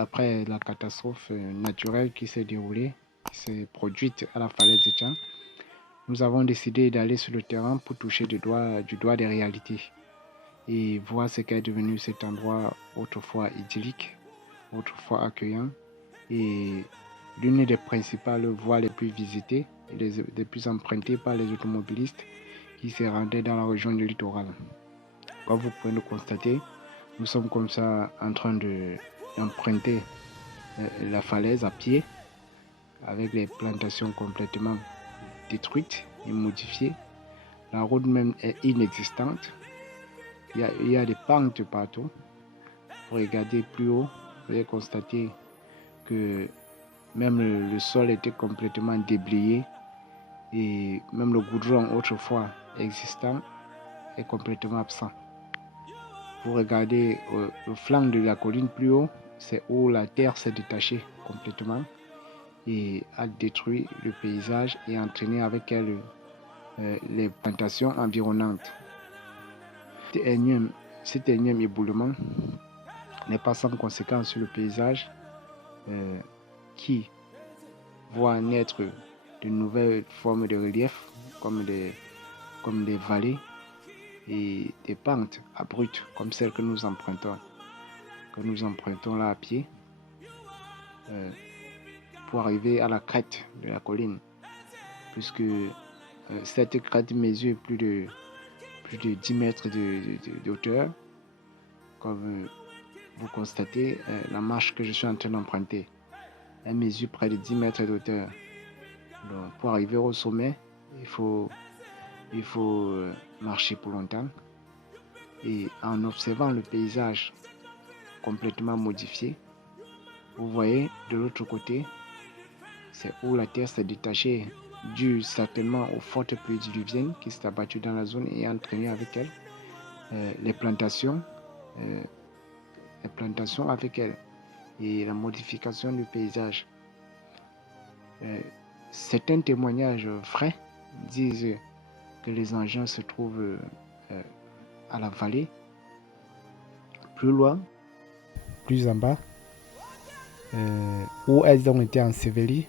après la catastrophe naturelle qui s'est déroulée, qui s'est produite à la falaise de Tchang, nous avons décidé d'aller sur le terrain pour toucher du doigt des réalités et voir ce qu'est devenu cet endroit autrefois idyllique, autrefois accueillant et l'une des principales voies les plus visitées et les plus empruntées par les automobilistes qui se rendaient dans la région du littoral. Comme vous pouvez le constater, nous sommes comme ça en train d'emprunter la falaise à pied avec les plantations complètement détruites et modifiées. La route même est inexistante. Il y a des pentes partout. Pour regarder plus haut, vous allez constater que même le sol était complètement déblayé et même le goudron autrefois existant est complètement absent. Vous regardez le flanc de la colline plus haut, c'est où la terre s'est détachée complètement et a détruit le paysage et entraîné avec elle les plantations environnantes. Cet énième éboulement n'est pas sans conséquence sur le paysage qui voit naître de nouvelles formes de relief comme des vallées et des pentes abruptes comme celles que nous empruntons là à pied pour arriver à la crête de la colline, puisque cette crête mesure plus de 10 mètres de hauteur. Comme vous constatez, la marche que je suis en train d'emprunter, elle mesure près de 10 mètres de hauteur. Donc, pour arriver au sommet, il faut marcher pour longtemps. Et en observant le paysage complètement modifié, vous voyez de l'autre côté, c'est où la terre s'est détachée, dû certainement aux fortes pluies diluviennes qui s'est abattue dans la zone et entraîné avec elle les plantations avec elle et la modification du paysage. Certains témoignages frais disent que les engins se trouvent à la vallée, plus loin, plus en bas, où elles ont été ensevelies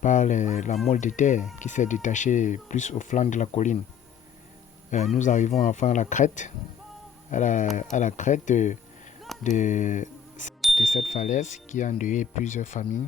par la molle de terre qui s'est détachée plus au flanc de la colline. Nous arrivons enfin à la crête, à la crête de cette falaise qui a endeuillé plusieurs familles.